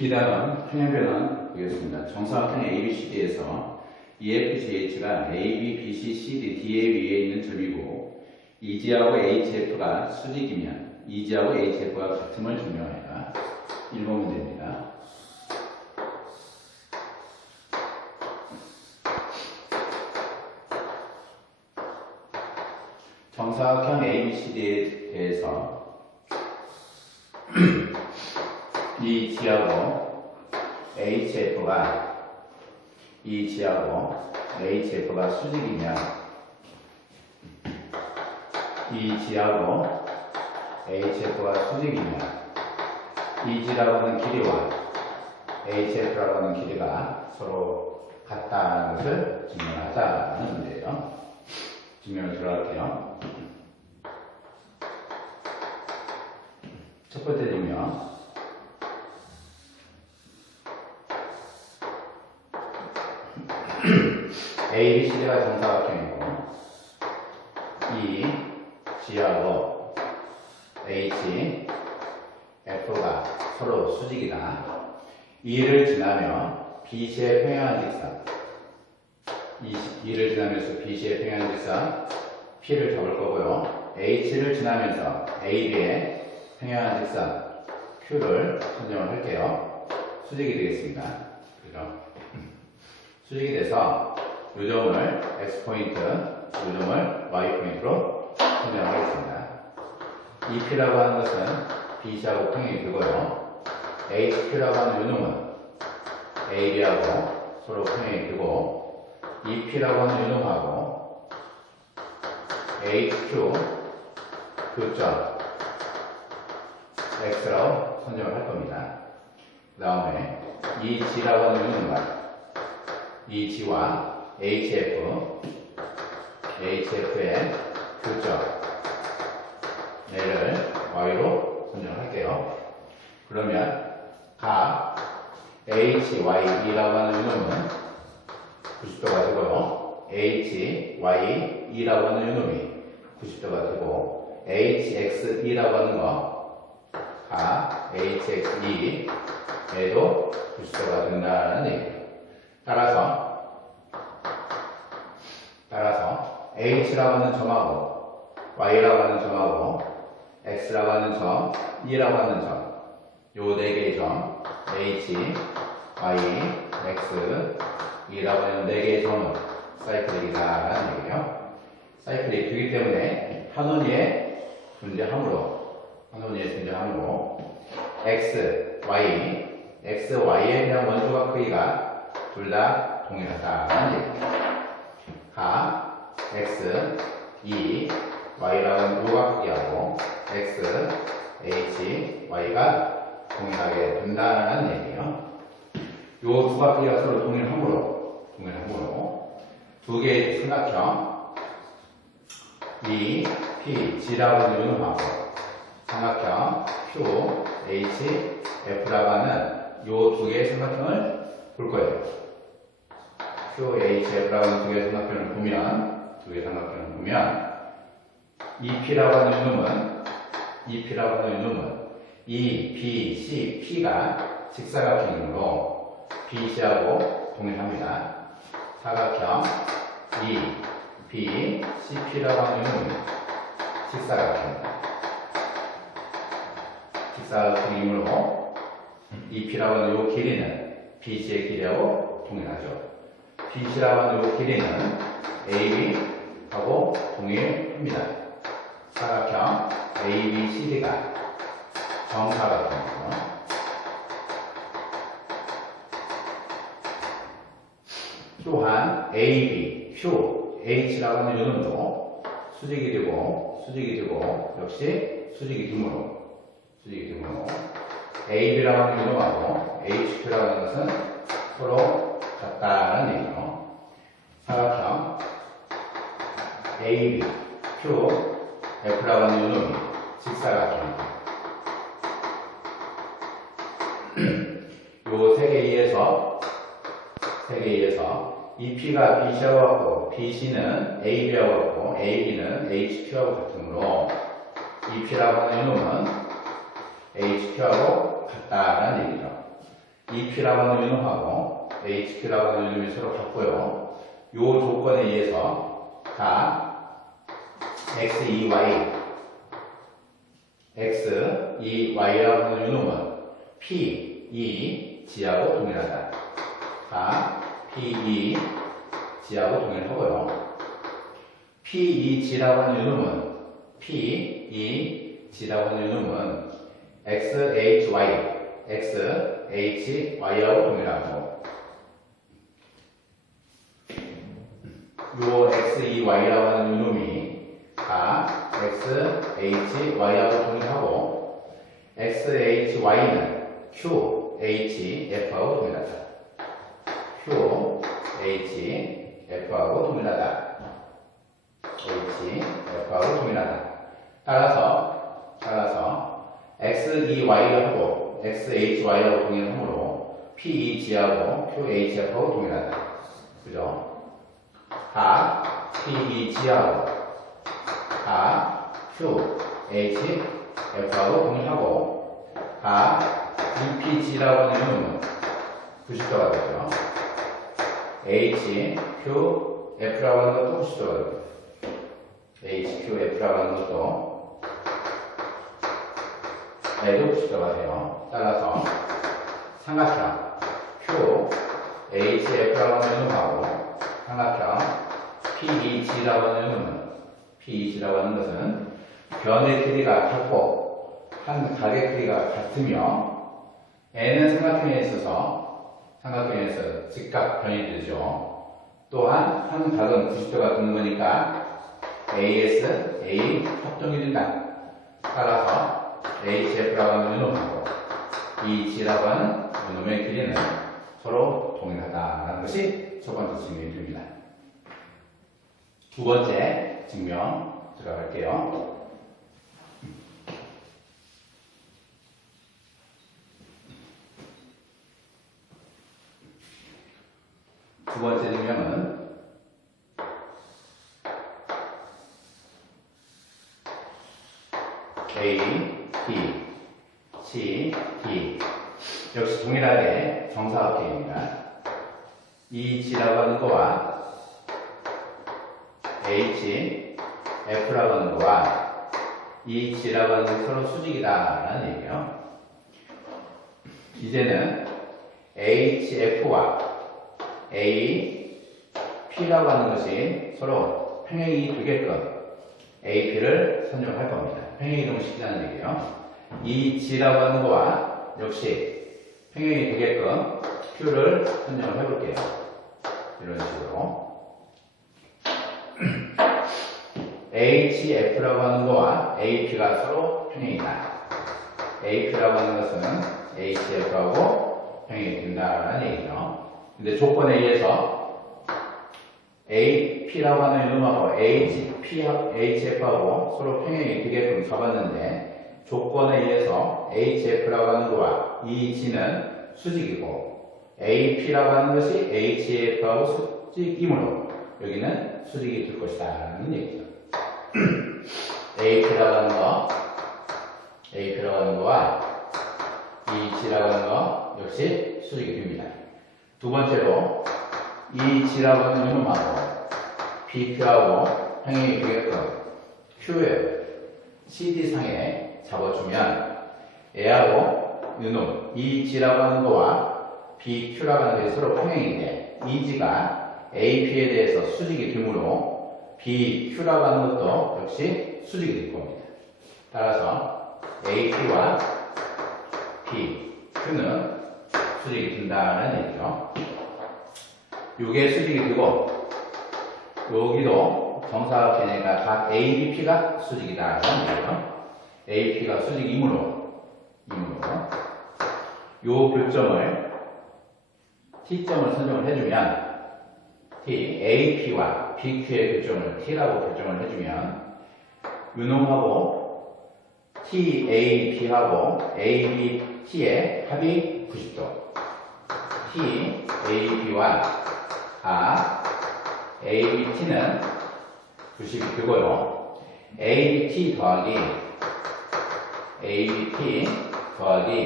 이다음 평행변환 보겠습니다. 정사각형 ABCD에서 EFGH가 AB, BC, CD, D에 위에 있는 점이고 EG하고 HF가 수직이면 EG하고 HF가 같음을 증명하여라. 1번 문제입니다. 정사각형 ABCD에 대해서 EG하고 HF가 수직이면 EG하고 HF가 수직이면 EG라고 하는 길이와 HF라고 하는 길이가 서로 같다는 것을 증명하자는 문제예요. 증명을 들어갈게요. 첫 번째 증명. ABCD가 정사각형이고 EG하고 HF가 서로 수직이다. E를 지나며 BC의 평행한 직선 E를 지나면서 BC의 평행한 직선 P를 잡을 거고요. H를 지나면서 AB의 평행한 직선 Q를 선정을 할게요. 수직이 되겠습니다. 그죠? 수직이 돼서 이 점을 X포인트, 이 점을 Y포인트로 선정하겠습니다. EP라고 하는 것은 BC하고 평행이 되고요. HQ라고 하는 이 놈은 AB하고 서로 평행이 되고 EP라고 하는 이 놈하고 HQ 교점 X라고 선정을 할 겁니다. 그 다음에 EG라고 하는 이 놈과 EG와 HF의 교점 얘를 Y로 선정할게요. 그러면 각 HYE라고 하는 이놈은 90도가 되고요. HYE라고 하는 이놈이 90도가 되고 HXE라고 하는 거 각 HXE 얘도 90도가 된다는 얘기예요. 따라서 H라고 하는 점하고 Y라고 하는 점하고 X라고 하는 점, E라고 하는 점 요 네 개의 점 H, Y, X, E라고 하는 네 개의 점은 사이클릭이다라는 얘기예요. 사이클릭이 되기 때문에 한 원위에 존재함으로 X, Y에 대한 원조각 크기가 둘 다 동일하다는 얘기예요. 각 X, E, Y라는 요각 크기하고 X, H, Y가 동일하게 된다는 얘기예요. 요 두 각 크기가 서로 동일하므로 두 개의 삼각형 E, P, G라고 하는 요놈하고 삼각형 Q, H, F라고 하는 요 두 개의 삼각형을 볼 거예요. Q, H, F라고 하는 두 개의 삼각형을 보면 EP라고 하는 이놈은 E, B, C, P가 직사각형이므로 BC하고 동일합니다. 사각형 E, B, C, P라고 하는 이놈은 직사각형이므로 EP라고 하는 이 길이는 BC의 길이하고 동일하죠. BC라고 하는 이 길이는 AB하고 동일합니다. 사각형 ABCD가 정사각형이고 또한 AB, Q, H라고 하는 요놈도 수직이 되고 역시 수직이 되므로 AB라고 하는 요놈하고 HQ라고 하는 것은 서로 같다는 얘기죠. 사각형 AB, Q, F라고 하는 요놈이 직사각형 요 세 개에 의해서 EP가 BC하고 같고 BC는 AB하고 같고 AB는 HQ하고 같으므로 EP라고 하는 요놈은 HQ하고 같다라는 얘기죠. EP라고 하는 유놈하고 HQ라고 하는 유놈이 서로 같고요. 이 조건에 의해서 각 X, E, Y X, E, Y라고 하는 유놈은 P, E, G하고 동일하다. 각 P, E, G하고 동일하고요. P, E, G라고 하는 유놈은 P, E, G라고 하는 유놈은 X, H, Y X, H, Y하고 동일하고 요 X, E, Y라고 하는 유놈이 다 X, H, Y하고 동일하고 X, H, Y는 Q, H, F하고 동일하다. Q, H, F하고 동일하다. H, F하고 동일하다. 따라서 X, E, Y하고 X, H, Y하고 동일하므로 P, E, G하고 Q, H, F하고 동일하다. 그죠? 각 P, E, G하고 각 Q, H, F하고 동일하고 각 E, P, G라고 하는 이유는 90도가 되죠. H, Q, F라고 하는 것도 90도가 됩니다. H, Q, F라고 하는 것도 얘도 90도가 돼요. 따라서 삼각형 Q, H, F라고 하는 유놈하고 삼각형 P, E, G라고 하는 유놈은 P, E, G라고 하는 것은 변의 크기가 같고 한 각의 크기가 같으며 N은 삼각형에 있어서 삼각형에서 즉각 변이 되죠. 또한 한 각은 90도가 도는 거니까 AS, A 합동이 된다. 따라서 HF라고 하는 유놈하고 EG라고 하는 유놈의 길이는 서로 동일하다는 것이 첫 번째 증명이 됩니다. 두 번째 증명 들어갈게요. 두 번째 증명은 A, B, C, D 역시 동일하게 정사각형입니다. 이 G라고 하는 거와 H, F라고 하는 거와 이 G라고 하는 게 서로 수직이다라는 얘기예요. 이제는 HF와 AP라고 하는 것이 서로 평행이 되게끔 AP를 선정할 겁니다. 평행이동을 시키자는 얘기예요. 이 G라고 하는 거와 역시 평행이 되게끔 Q를 선정을 해볼게요. 이런 식으로 HF라고 하는 거와 AP가 서로 평행이다. AP라고 하는 것은 HF하고 평행이 된다는 얘기죠. 근데 조건에 의해서 AP라고 하는 이놈하고 HF하고 서로 평행이 되게끔 잡았는데 조건에 의해서 HF라고 하는 거와 이 G는 수직이고 AP라고 하는 것이 HF하고 수직이므로 여기는 수직이 될 것이다 라는 얘기죠. AP라고 하는 거와 이 G라고 하는 거 역시 수직이 됩니다. 두 번째로 이 G라고 하는 이놈하고 BQ하고 평행이 되게끔 Q를 CD상에 잡아주면 A하고 이놈 이 G라고 하는 거와 BQ라고 하는 게 서로 평행인데 이 G가 AP에 대해서 수직이 되므로 BQ라고 하는 것도 역시 수직이 될 겁니다. 따라서 AP와 BQ는 수직이 된다는 얘기죠. 요게 수직이 되고 여기도 정사각형이니까 각 ABP가 수직이다라는 얘기죠. AP가 수직이므로 요 교점을 T점을 선정을 해주면 AP와 BQ의 교점을 T라고 교정을 해주면 유놈하고 TAB하고 ABT의 합이 90도 TAB와 ABT는 90이 되고요. ABT 더하기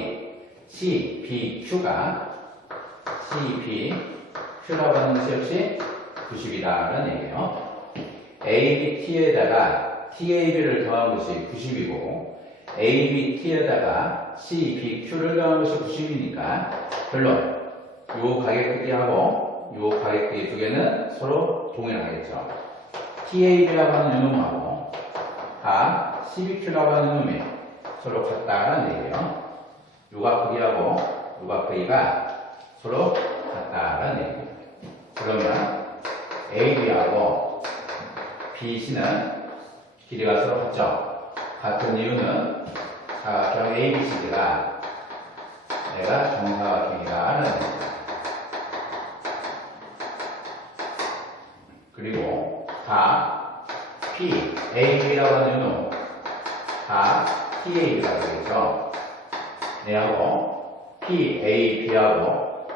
CBQ가 C, B, Q라고 하는 것이 역시 90이다라는 얘기예요. A, B, T에다가 TAB를 더한 것이 90이고 A, B, T에다가 C, B, Q를 더한 것이 90이니까 결론 요 가격대하고 요 가격대 두 개는 서로 동일하겠죠. TAB라고 하는 요놈하고 CBQ라고 하는 놈이 서로 같다라는 얘기예요. 요각 크기하고 요각 크기가 서로 같다라는 얘기예요. 그러면 AB하고 BC는 길이가 서로 같죠. 같은 이유는 사각형 ABCD가 얘가 정사각형이다라는 얘기예요. 그리고 P, AB라고 하는 놈 TAB라고 되겠죠. 얘하고 PAB하고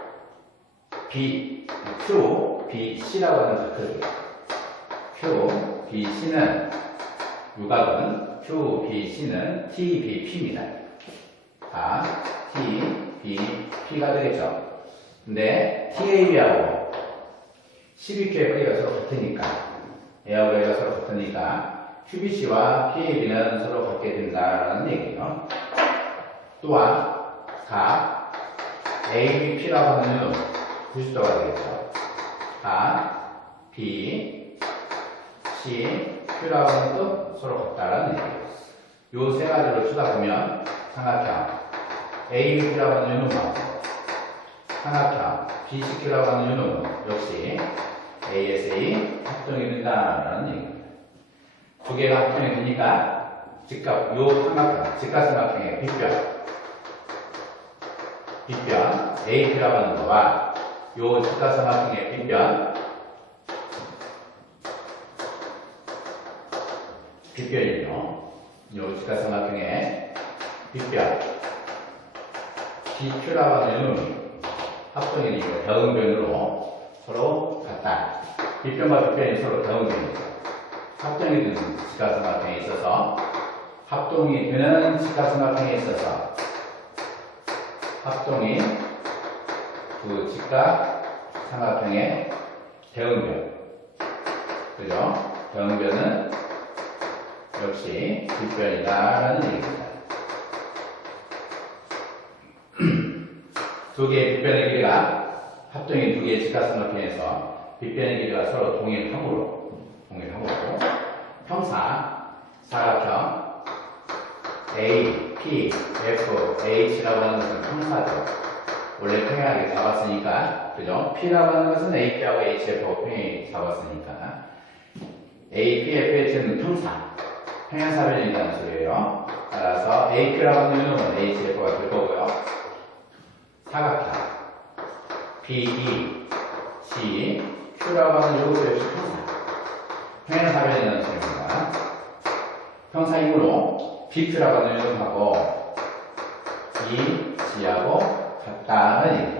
QBC라고 하는 같은 QBC는 유각은 QBC는 TBP입니다. TBP가 되겠죠. 근데 TAB하고 12Q의 크기가 서로 같으니까 얘하고 얘가 서로 같으니까 QBC와 PAB는 서로 같게 된다라는 얘기예요. 또한 ABP라고 하면 90도가 되겠죠. B, C, Q라고 하는 것도 서로 같다라는 얘기예요. 요 세 가지를 쓰다 보면 삼각형 ABP라고 하는 요놈하고 삼각형 BCQ라고 하는 요놈은 역시 ASA 합동이 된다라는 얘기입니다. 두 개가 합동이 되니까 직각 요 삼각형, 직각삼각형의 빗변 AP라고 하는 거와 요 직각삼각형의 빗변이요. 요 직각삼각형의 빗변 BQ라고 하는 요놈이 합동이 되고 대응변으로 서로 같다. 빗변과 빗변이 서로 대응변이죠. 합동이 되는 직각삼각형에 있어서 합동이 되는 직각삼각형에 있어서 합동이 그 직각삼각형의 대응변 그죠? 대응변은 역시 빗변이다라는 얘기입니다. 두 개의 빗변의 길이가 합동이 두 개의 직각삼각형에서 빗변의 길이가 서로 동일하므로 평사 사각형 A, P, F, H라고 하는 것은 평사죠. 원래 평행하게 잡았으니까 그죠? P라고 하는 것은 AP하고 HF하고 평행하게 잡았으니까 A, P, F, H는 평행사변이라는 소리예요. 따라서 AP라고 하는 이유는 HF가 될 거고요. 사각형 BE, C, Q라고 하는 요것도 역시 평행사변이라는 소리입니다. 평사이므로 BQ라고 하는 요놈하고 G하고 같다는 얘기죠.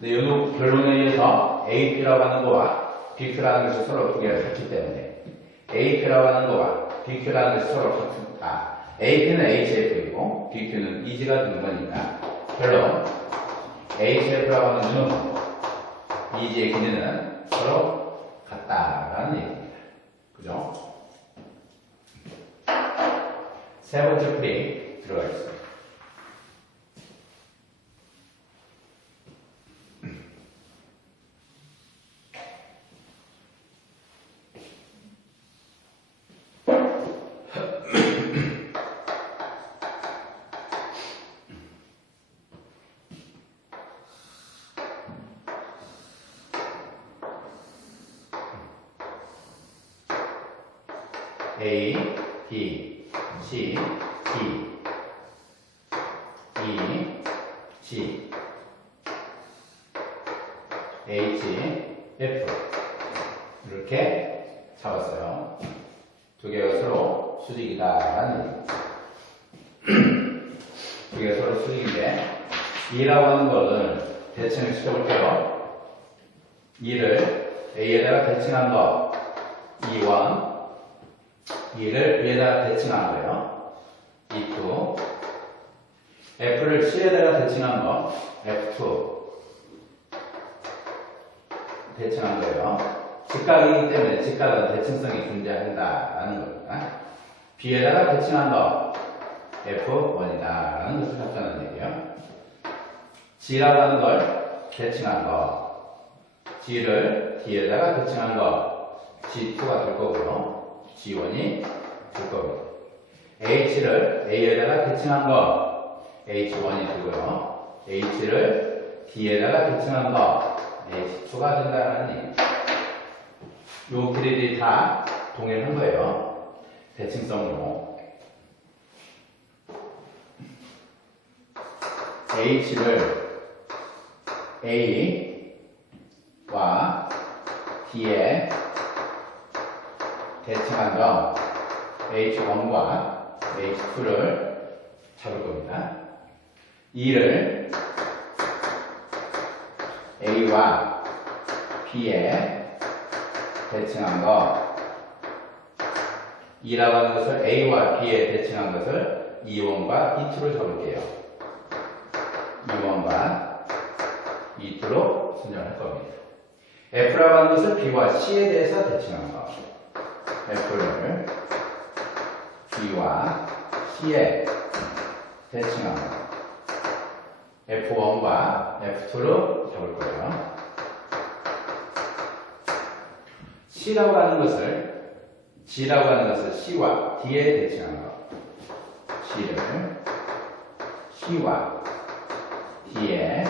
근데 요 결론에 의해서 AP라고 하는 거와 BQ라는 것이 서로 두 개가 같기 때문에 AP라고 하는 거와 BQ라는 것이 서로 같다. AP는 HF이고 BQ는 EG가 되는 거니까 결론 HF라고 하는 요놈하고 EG의 길이는 서로 같다라는 얘기입니다. 그죠? 세 번째 풀이 들어가겠습니다. A, B, C, D, E, G, H, F 이렇게 잡았어요. 두 개가 서로 수직이다라는 얘기입니다. 두 개가 서로 수직인데 2라고 하는 것을 대칭을 시켜볼게요. 2를 A에다가 대칭한 거 E1 2를 B에다가 대칭한 거예요. E2 F를 C에다가 대칭한 거 F2 대칭한 거예요. 직각이기 때문에 직각은 대칭성이 존재한다라는 겁니다. B에다가 대칭한 거 F1이다라는 것을 갖다는 얘기예요. G라고 하는 걸 대칭한 거 G를 D에다가 대칭한 거 G2가 될 거고요. G1이 될 겁니다. H를 A에다가 대칭한 거 H1이 되고요. H를 D에다가 대칭한 거 H2가 된다는 얘기입니다. 요 길이들이 다 동일한 거예요. 대칭성으로. H를 A와 D에 대칭한 점 H1과 H2를 잡을 겁니다. 이를 A와 B에 대칭한 거 2라고 하는 것을 A와 B에 대칭한 것을 E1과 E2로 잡을게요. E1과 E2로 선정할 겁니다. F라고 하는 것을 B와 C에 대해서 대칭한 거 F를 B와 C에 대칭한 거 F1과 F2로 잡을 거예요. C라고 하는 것을 G라고 하는 것을 C와 D에 대칭한 거 C를 C와 D에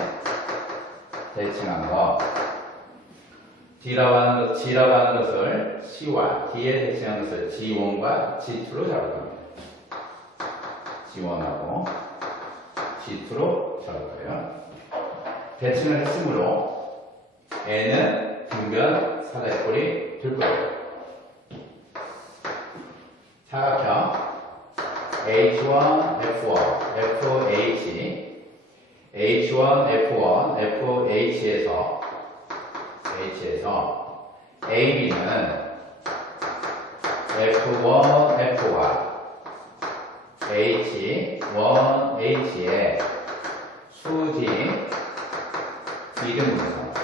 대칭한 거 G라고 하는 것을 C와 D에 대칭한 것을 G1과 G2로 잡을 겁니다. G1하고 G2로 잡을 거예요. 대칭을 했으므로 N은 등변 사다리꼴이 될 거예요. 사각형 H1, F1, FH, H1, F1, FH에서 AB는 F1, F와 H1, H의 수직 이등분선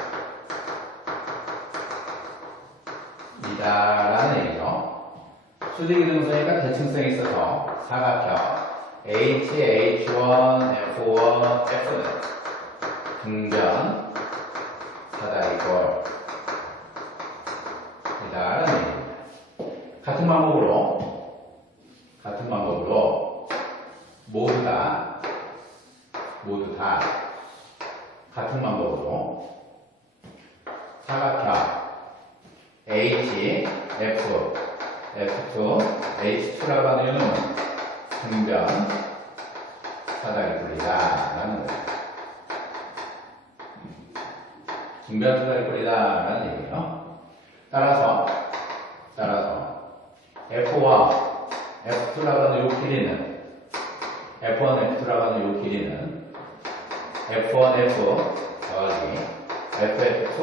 이다라는 얘기죠. 수직 이등분선이니까 대칭성이 있어서 사각형 H, H1, F1, F는 등변 사다리꼴 이다라는 얘기입니다. 같은 방법으로 모두 다 같은 방법으로 사각형 H, F, F2, H2라고 하는 이유는 등변 사다리꼴이다라는 거예요. 등변 사다리꼴이다라는 얘기예요. 따라서 F1, F2라고 하는 이 길이는 F1, F2라고 하는 이 길이는 F1, F 더하기 FF2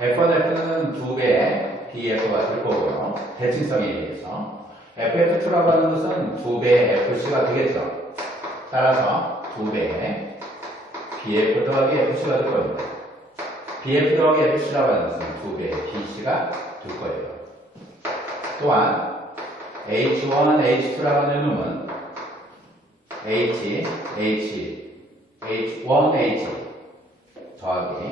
F1, F는 2배의 BF가 될 거고요. 대칭성에 의해서 FF2라고 하는 것은 2배의 FC가 되겠죠. 따라서 2배의 BF 더하기 FC가 될 겁니다. BF 더하기 FC라고 하는 것은 2배의 BC가 될 거예요. 또한 H1, H2라고 하는 놈은 H1, H 더하기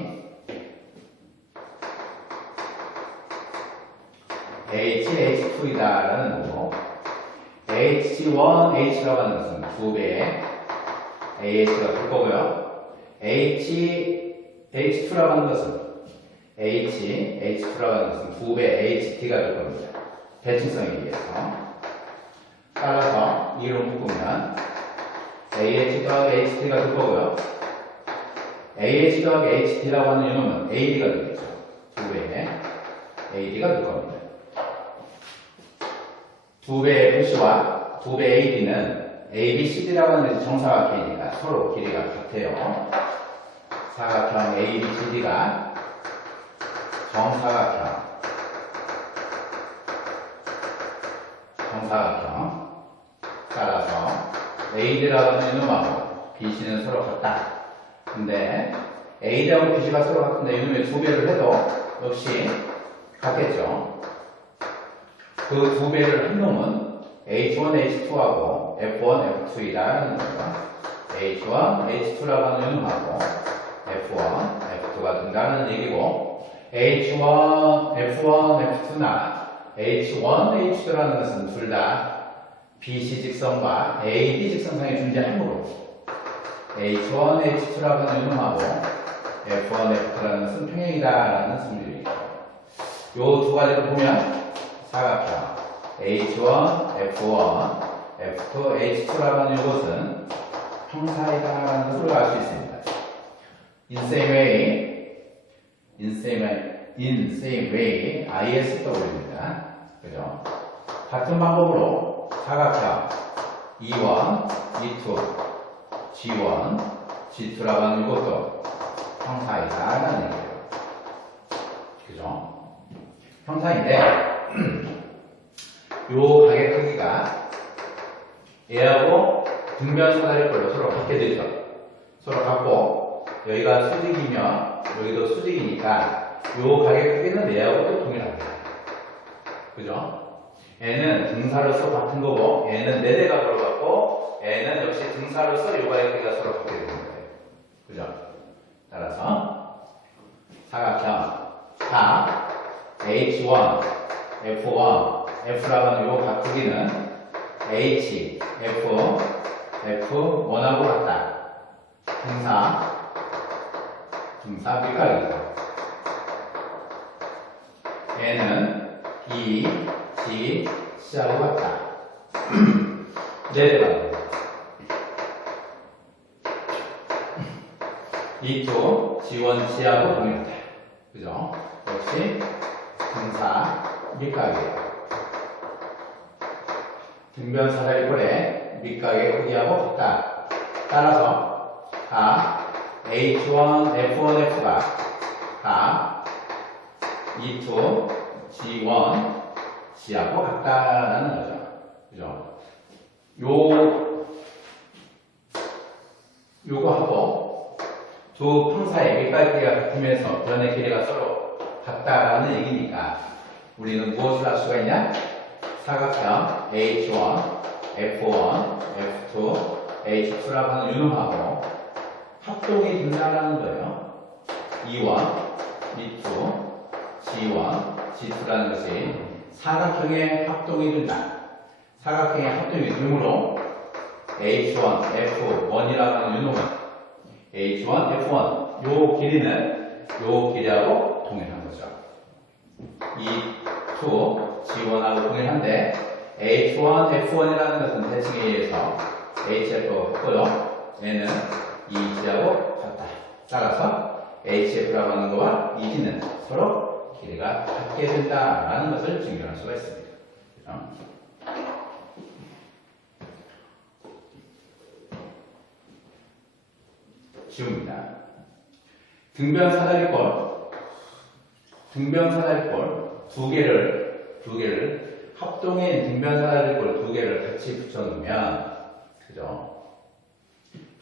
H2이다라는 거고 H1, H라고 하는 것은 2배의 AH가 될 거고요. H2라고 하는 것은 H2라고 하는 것은 2배 HT가 될 겁니다. 대칭성에 의해서. 따라서 이로 묶으면 AH 더하기 HT가 될 거고요. AH 더하기 HT라고 하는 이놈은 AD가 되겠죠. 2배의 AD가 될 겁니다. 2배의 FC와 2배의 AD는 ABCD라고 하는 정사각형이니까 서로 길이가 같아요. 사각형 ABCD가 정사각형 따라서 AD라고 하는 이놈하고 BC는 서로 같다. 근데 A하고 BC가 서로 같은데 이놈의 두 배를 해도 역시 같겠죠. 그 두 배를 한 놈은 H1, H2하고 F1, F2이다라는 거죠. H1, H2라고 하는 이놈하고 F1, F2가 된다는 얘기고 H1, F1, F2나 H1, H2라는 것은 둘 다 BC 직선과 AB 직선상에 존재하므로 H1, H2라고 하는 이놈하고 F1, F2라는 것은 평행이다라는 승률이죠. 요 두 가지를 보면 사각형 H1, F1, F2, H2라고 하는 이것은 평사이다라는 것을 알 수 있습니다. in same way, ISW입니다. 그죠? 같은 방법으로 사각형 E1, E2, G1, G2라고 하는 이것도 평사이다라는 얘기예요. 그죠? 평사인데 요 가게 크기가 얘하고 등변사다리꼴로 서로 같게 되죠. 서로 같고 여기가 수직이면 여기도 수직이니까 요 가게 크기는 얘하고 또 동일합니다. 그죠? 얘는 등사로서 같은 거고 얘는 4대가 들어갔고 얘는 역시 등사로서 요 가게 크기가 서로 같게 되는 거예요. 그죠? 따라서 사각형 다 H1, F1, F라고 하는 요 각크기는 H, F, F1하고 같다. 등사 밀가루이다. 얘는 E, G, C하고 같다. 4대가 됩니다. E2, G1, G하고 동일하다. 그죠? 역시 등사 밀가루이에요. 등변사다리꼴의 밑각의 크기하고 같다. 따라서 다 H1, F1, F가 다 E2, G1, G하고 같다라는 거죠. 그죠? 요거하고 두 평사의 밑각 크기가 같으면서 변의 길이가 서로 같다라는 얘기니까 우리는 무엇을 할 수가 있냐? 사각형 H1, F1, F2, H2라고 하는 유놈하고 합동이 된다는 거예요. E1, E2, G1, G2라는 것이 사각형의 합동이 된다. 사각형의 합동이 되므로 H1, F1이라고 하는 유놈은 H1, F1 요 길이는 요 길이하고 동일한 거죠. E2, G1하고 동일한데 H1, F1이라는 것은 대칭에 의해서 HF가 같고요. 얘는 EG하고 같다. 따라서 HF라고 하는 것과 EG는 서로 길이가 같게 된다라는 것을 증명할 수가 있습니다. 지웁니다. 등변사다리꼴 두 개를 합동인 등변사다리꼴 두 개를 같이 붙여놓으면 그죠?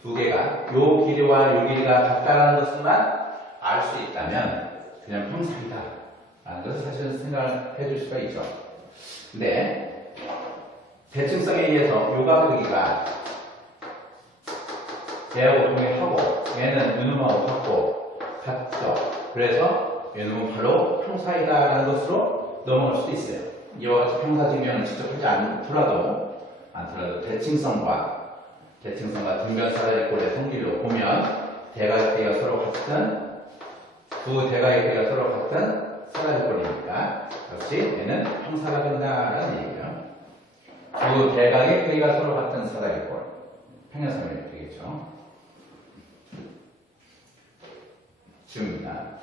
두 개가 요 길이와 요 길이가 같다는 것만 알 수 있다면 그냥 평사이다 라는 것을 사실은 생각을 해줄 수가 있죠. 근데 대칭성에 의해서 요가 크기가 얘하고 동일하고 얘는 유놈하고 같죠. 그래서 얘는 바로 평사이다라는 것으로 넘어갈 수도 있어요. 이와 같이 평사 증명을 직접 하지 않더라도 대칭성과 등변사다리꼴의 성질로 보면 대각의 크기가 서로 같은 두 대각의 크기가 서로 같은 사다리꼴이니까 역시 얘는 평사가 된다라는 얘기예요. 두 대각의 크기가 서로 같은 사다리꼴 평행선이 되겠죠. 지웁니다.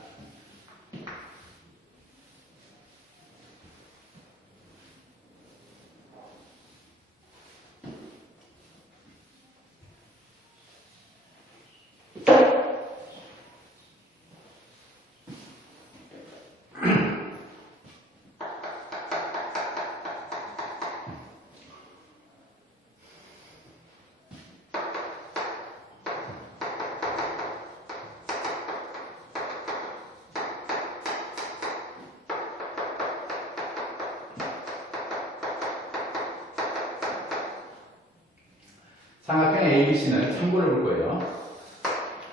삼각형 ABC는 참고를 볼 거예요.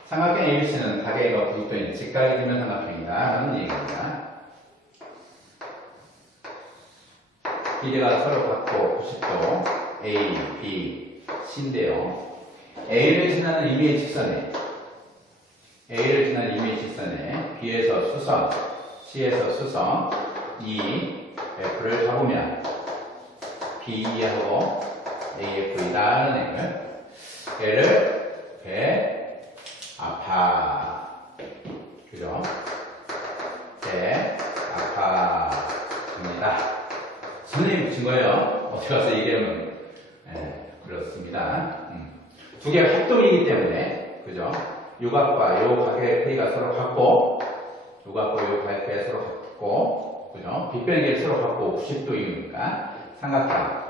삼각형 ABC는 가게가 부딪혀 있는 직각이 되는 삼각형이다 라는 얘기입니다. 길이가 서로 같고 90도 A, B, C인데요. A를 지나는 이미의 직선에 B에서 수선, C에서 수선, E, F를 잡으면 BE하고 AF이라는 얘를 배 아파. 그죠? 배 아파입니다. 선생님이 붙인 거예요. 어디 가서 얘기하면. 그렇습니다. 두 개가 합동이기 때문에, 그죠? 요각과 요 각의 크기가 서로 같고, 요각과 요 각의 크기가 서로 같고, 그죠? 빗변기가 서로 같고 90도이니까 삼각형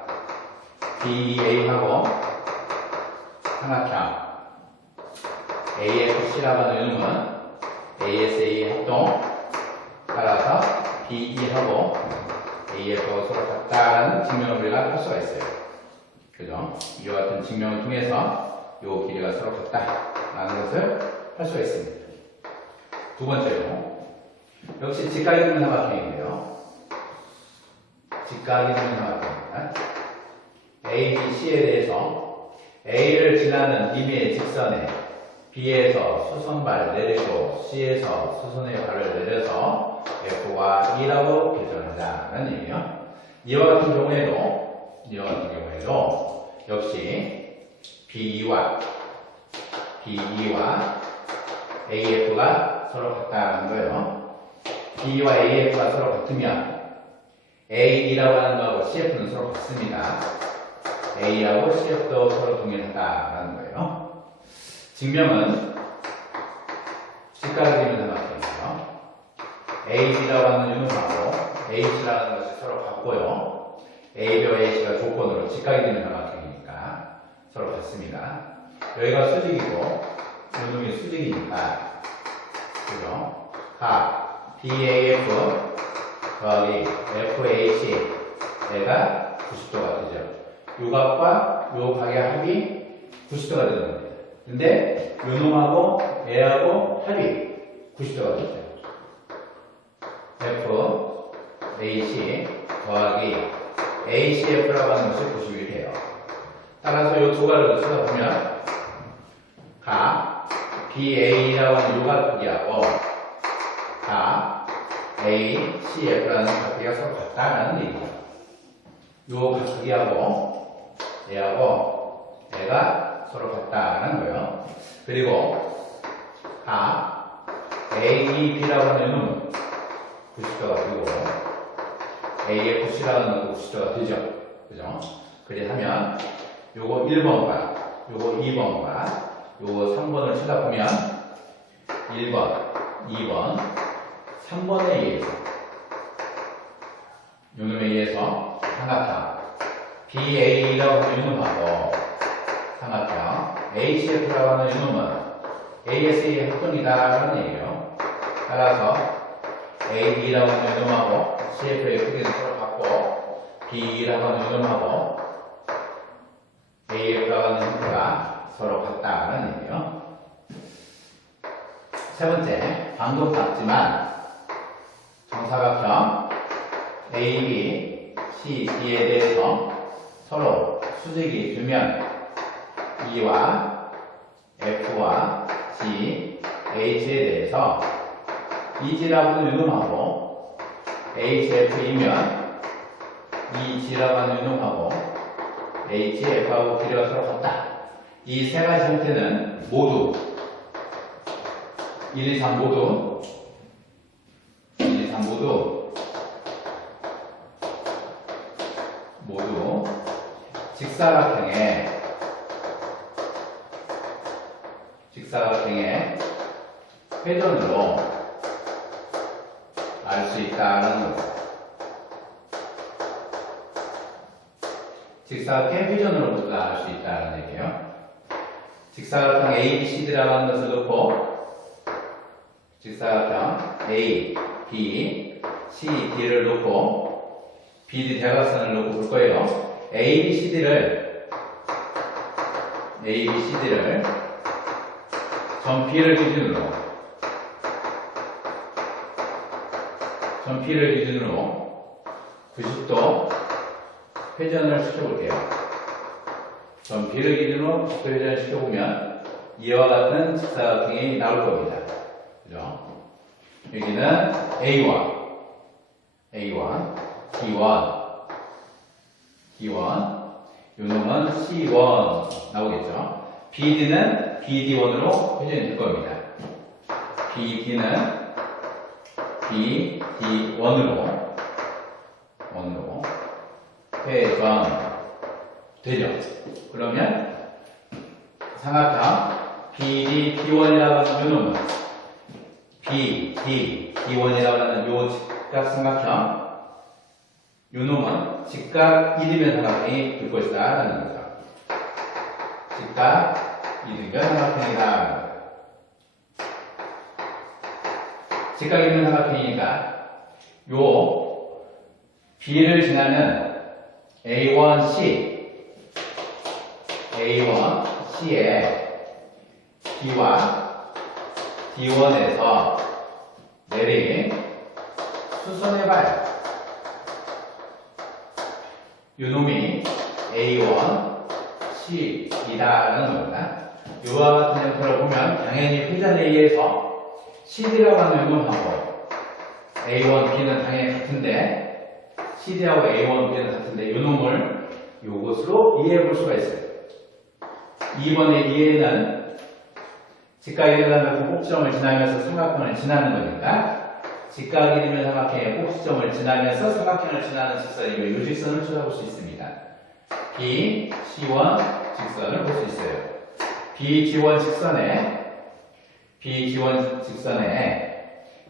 BEA하고 삼각형 AFC라고 하는 이름은 ASA 합동 따라서 BE하고 AF하고 서로 같다는 증명을 우리가 할 수가 있어요. 그죠? 이와 같은 증명을 통해서 요 길이가 서로 같다라는 것을 할 수가 있습니다. 두 번째로 역시 직각이 되는 삼각형인데요. 직각이 되는 삼각형입니다. A, B, C에 대해서 A를 지나는 임의의 직선에 B에서 수선발 내리고 C에서 수선의 발을 내려서 F와 E라고 표현하자는 얘기예요. 이와 같은 경우에도 역시 BE와 AF가 서로 같다는 거예요. B와 AF가 서로 같으면 AE라고 하는 거하고 CF는 서로 같습니다. A하고 CF도 서로 동일하다라는 거예요. 증명은 직각이 되는 삼각형이에요. AB라고 하는 유형하고 AC라고 하는 것이 서로 같고요. AB와 AC가 조건으로 직각이 되는 삼각형이니까 서로 같습니다. 여기가 수직이고 유형이 수직이니까 그죠? 각 BAF 더하기 FH가 90도가 되죠. 요 각과 요 각의 합이 90도가 되는 겁니다. 근데 요 놈하고 얘하고 합이 90도가 되죠. F, AC 더하기 ACF라고 하는 것이 90이 돼요. 따라서 요 두 가지를 써보면 각 BA라고 하는 요 각기하고 각 ACF라는 각기가 서로 같다는 얘기죠. 요 각기하고 얘하고 얘가 서로 같다는 거예요. 그리고 각 AEB라고 하는 놈은 90도가 되고 AFC라고 하는 놈도 90도가 되죠. 그죠? 그래 하면 요거 1번과 요거 2번과 요거 3번을 찾아보면 1번, 2번, 3번에 의해서 요놈에 의해서 삼각형 BA라고 하는 요놈하고 삼각형 HF라고 하는 요놈은 ASA 합동이다라는 얘기예요. 따라서 AB라고 하는 요놈하고 CF의 크기는 서로 같고 B라고 하는 요놈하고 AF라고 하는 형태가 서로 같다는 얘기예요. 세 번째, 방금 봤지만 정사각형 AB, C, D에 대해서 서로 수직이 되면 E와 F와 G, H에 대해서 EG라고 하는 유놈하고 HF이면 EG라고 하는 유놈하고 HF하고 길이가 서로 같다. 이 세 가지 형태는 모두 1, 2, 3 모두 직사각형의 회전으로 알 수 있다는 거죠. 직사각형 회전으로 모두 다 알 수 있다는 얘기예요. 직사각형 ABCD라고 하는 것을 놓고 직사각형 A, B, C, D를 놓고 BD 대각선을 놓고 볼 거예요. A, B, C, D를 A, B, C, D를 점 B를 기준으로 점 P를 기준으로 90도 회전을 시켜볼게요. 점 B를 기준으로 90도 회전을 시켜보면 이와 같은 직사각형이 나올 겁니다. 그죠? 여기는 A1, D1, 요놈은 C1 나오겠죠? BD는 BD1으로 회전이 될 겁니다. BD는 BD1으로 회전 되죠. 그러면 삼각형 BD, D1이라고 하는 요놈은 BD, D1이라고 하는 요 직각삼각형 요놈은 직각 이등변 삼각형이 될 것이다 라는 거죠. 직각 이등변 삼각형이다. 직각 이등변 삼각형이니까 요 B를 지나는 A1C에 B와 D1에서 내린 수선해봐요. 요놈이 A1C이다라는 겁니다. 요와 같은 형태를 보면 당연히 회전에 의해서 CD라고 하는 요놈하고 A1B는 당연히 같은데 CD하고 A1B는 같은데 요놈을 요것으로 이해해 볼 수가 있어요. 2번의 이해는 직각이 되려면 꼭지점을 지나면서 삼각형을 지나는 거니까 직각이 되면 삼각형의 꼭지점을 지나면서 삼각형을 지나는 직선이고 이 직선을 찾아볼 수 있습니다. B, C1 직선을 볼 수 있어요. B, G1 직선에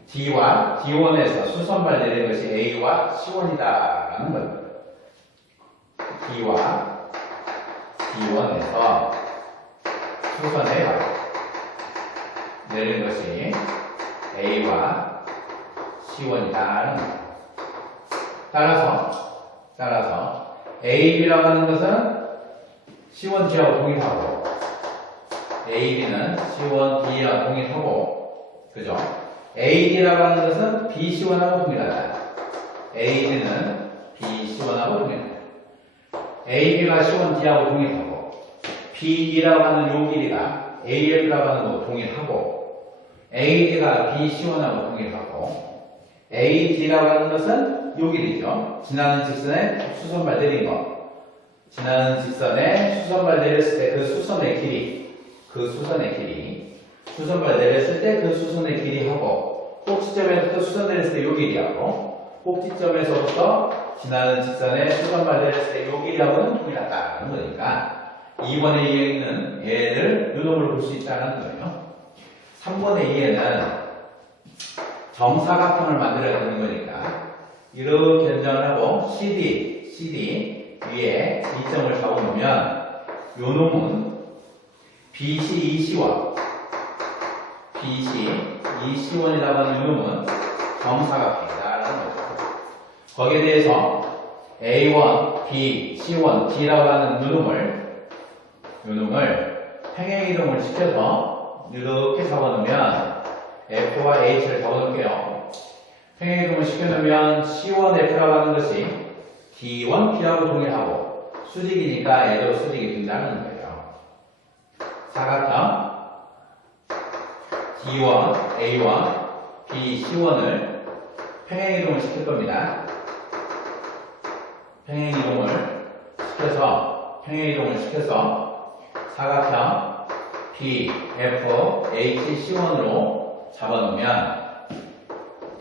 D와 D1에서 수선발 내린 것이 A와 C1이다라는 겁니다. D와 D1에서 수선해 내린 것이 A와 C1이다라는 겁니다. 따라서 AB라고 하는 것은 C1D하고 동일하고 AB는 C1D와 동일하고 그죠? AD라고 하는 것은 BC1하고 동일하다. AD는 BC1하고 동일하다. AB가 C1D하고 동일하고 BD라고 하는 요 길이가 AF라고 하는 것과 동일하고 AD가 BC1하고 동일하고 AD라고 하는 것은 요 길이죠. 지나는 직선에 수선발 내린 거. 지나는 직선에 수선발 내렸을 때 그 수선의 길이 수선발 내렸을 때 그 수선의 길이하고 꼭지점에서부터 수선 내렸을 때 요 길이하고 꼭지점에서부터 지나는 직선에 수선발 내렸을 때 요 길이하고는 동일하다는 거니까 2번의 이해는 얘를 요놈으로 볼 수 있다는 거예요. 3번의 이해는 정사각형을 만들어야 되는 거니까 이렇게 견정을 하고 CD 위에 이점을 잡아놓으면 요놈은 BC2C와 BC2C1이라고 하는 요놈은 정사각형이다라는 거죠. 거기에 대해서 A1, B, C1, D라고 하는 요놈을 평행이동을 시켜서 이렇게 잡아놓으면 F와 H를 잡아놓을게요. 평행이동을 시켜놓으면 C1F라고 하는 것이 D1B하고 동일하고 수직이니까 얘도 수직이 된다는 거예요. 사각형 D1, A1, B, C1을 평행이동을 시킬 겁니다. 평행이동을 시켜서 사각형 B, F, H, C1으로 잡아놓으면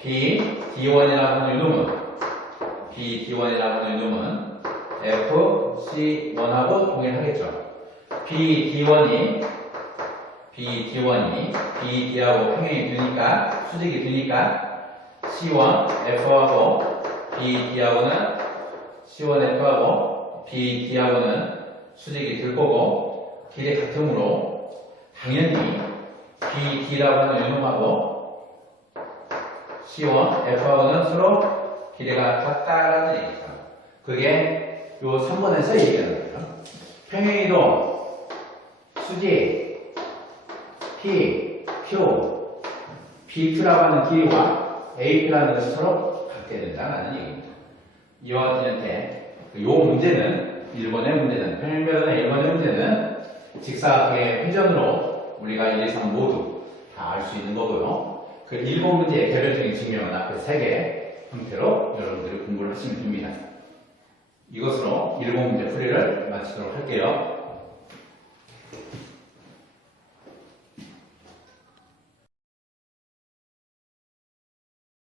B, D1이라고 하는 이놈은 F, C1하고 동일하겠죠. B, D1이 BD하고 평행이 되니까 수직이 되니까 C1, F하고 C1F하고 BD하고는 수직이 될 거고 길이 같으므로 당연히 BD라고 하는 요놈하고 C1, F하고는 서로 길이가 같다라는 얘기죠. 그게 요 3번에서 얘기하는 거예요. 평행이동 수직, P, Q, BQ라고 하는 길이와 AP라는 것이 서로 같게 된다는 얘기입니다. 이와 같은 형태, 이 문제는, 1번의 문제는, 평행변의 1번의 문제는 직사각의 회전으로 우리가 1, 2, 3 모두 다 알 수 있는 거고요. 그 1번 문제의 결론적인 증명은 앞에 3개 형태로 여러분들이 공부를 하시면 됩니다. 이것으로 1번 문제 풀이를 마치도록 할게요.